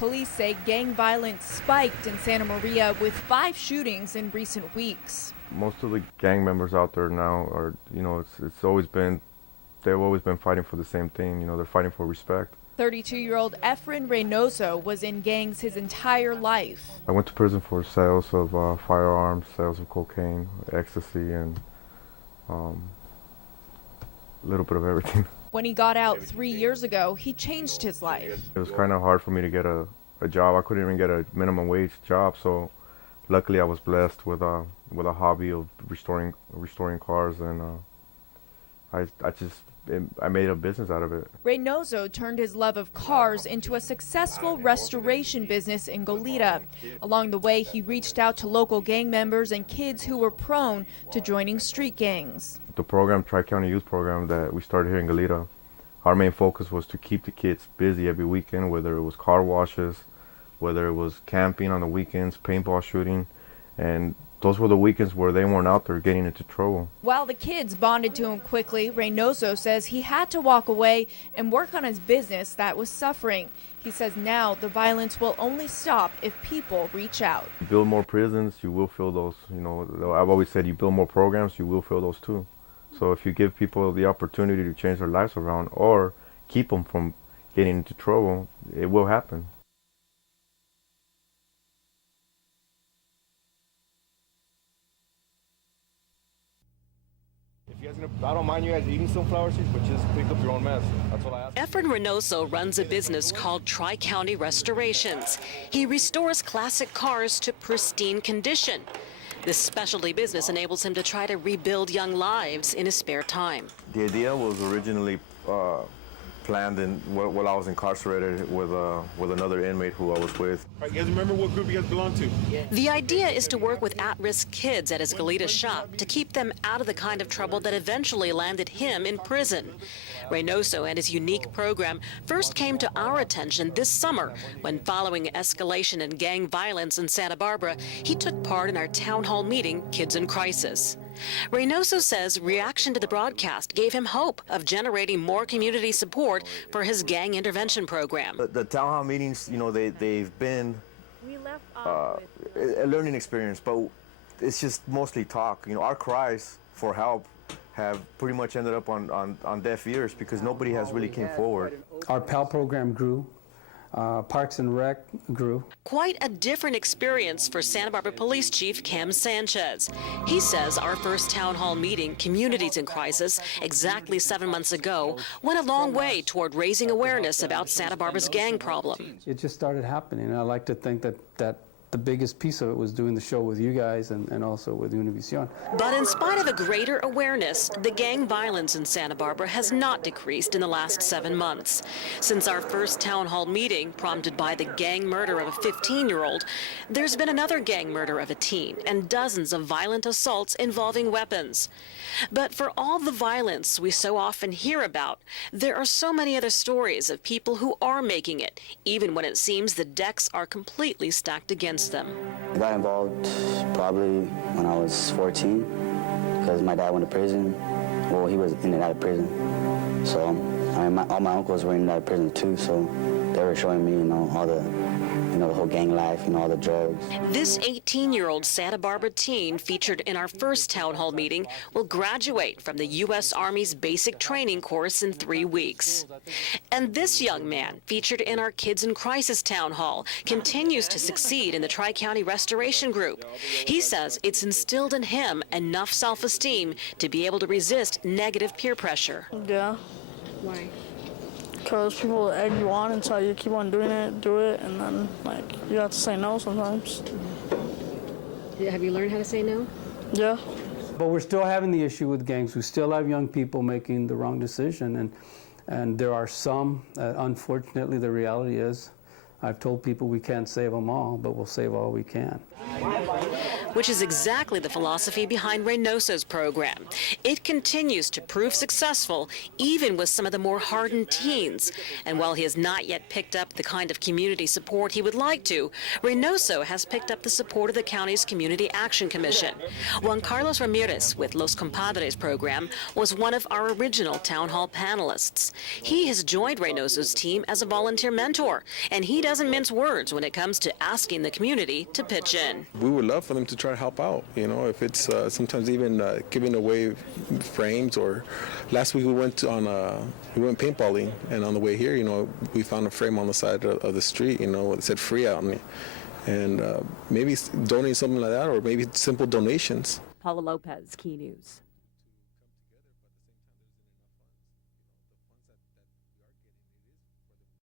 Police say gang violence spiked in Santa Maria with 5 shootings in recent weeks. Most of the gang members out there now are, it's always been, they've always been fighting for the same thing. They're fighting for respect. 32-year-old Efren Reynoso was in gangs his entire life. I went to prison for sales of firearms, sales of cocaine, ecstasy, and a little bit of everything. When he got out 3 years ago, he changed his life. It was kind of hard for me to get a job. I couldn't even get a minimum wage job, so luckily I was blessed with a hobby of restoring cars, and I made a business out of it. Reynoso turned his love of cars into a successful restoration business in Goleta. Along the way, he reached out to local gang members and kids who were prone to joining street gangs. The program, Tri-County Youth Program that we started here in Goleta, our main focus was to keep the kids busy every weekend, whether it was car washes, whether it was camping on the weekends, paintball shooting, and those were the weekends where they weren't out there getting into trouble. While the kids bonded to him quickly, Reynoso says he had to walk away and work on his business that was suffering. He says now the violence will only stop if people reach out. You build more prisons, you will fill those. I've always said you build more programs, you will fill those too. So if you give people the opportunity to change their lives around or keep them from getting into trouble, it will happen. I don't mind you guys eating some flower seeds, but just pick up your own mess. That's what I ask. Efren Reynoso runs a business called Tri-County Restorations. He restores classic cars to pristine condition. This specialty business enables him to try to rebuild young lives in his spare time. The idea was originally planned while I was incarcerated with another inmate who I was with. All right, you guys remember what group you guys belong to? The idea is to work with at-risk kids at his Goleta shop to keep them out of the kind of trouble that eventually landed him in prison. Reynoso and his unique program first came to our attention this summer when, following escalation in gang violence in Santa Barbara, he took part in our town hall meeting, Kids in Crisis. Reynoso says reaction to the broadcast gave him hope of generating more community support for his gang intervention program. The town hall meetings, they've been a learning experience, but it's just mostly talk. Our cries for help have pretty much ended up on deaf ears because nobody has really came forward. Our PAL program grew. Parks and Rec grew. Quite a different experience for Santa Barbara Police Chief Cam Sanchez. He says our first town hall meeting, Communities in Crisis, exactly 7 months ago, went a long way toward raising awareness about Santa Barbara's gang problem. It just started happening, and I like to think that the biggest piece of it was doing the show with you guys and also with Univision. But in spite of a greater awareness, the gang violence in Santa Barbara has not decreased in the last 7 months. Since our first town hall meeting, prompted by the gang murder of a 15-year-old, there's been another gang murder of a teen and dozens of violent assaults involving weapons. But for all the violence we so often hear about, there are so many other stories of people who are making it, even when it seems the decks are completely stacked against them. I got involved probably when I was 14 because my dad went to prison. Well, he was in and out of prison. So all my uncles were in and out of prison too, so they were showing me, all the the whole gang life, all the drugs. This 18-year-old Santa Barbara teen featured in our first town hall meeting will graduate from the U.S. Army's basic training course in 3 weeks. And this young man, featured in our Kids in Crisis town hall, continues to succeed in the Tri-County Restoration Group. He says it's instilled in him enough self-esteem to be able to resist negative peer pressure. Yeah. Why? Because people will egg you on and tell you keep on doing it, do it, and then you have to say no sometimes. Have you learned how to say no? Yeah. But we're still having the issue with gangs. We still have young people making the wrong decision, and there are some, unfortunately, the reality is, I've told people we can't save them all, but we'll save all we can. which is exactly the philosophy behind Reynoso's program. It continues to prove successful even with some of the more hardened teens. And while he has not yet picked up the kind of community support he would like to, Reynoso has picked up the support of the county's Community Action Commission. Juan Carlos Ramirez with Los Compadres program was one of our original town hall panelists. He has joined Reynoso's team as a volunteer mentor, and he doesn't mince words when it comes to asking the community to pitch in. We would love for them to try to help out, you know, if it's sometimes even giving away frames. Or last week we went paintballing, and on the way here, you know, we found a frame on the side of the street, you know, that said free out on it. And maybe donating something like that, or maybe simple donations. Paula Lopez, Key News.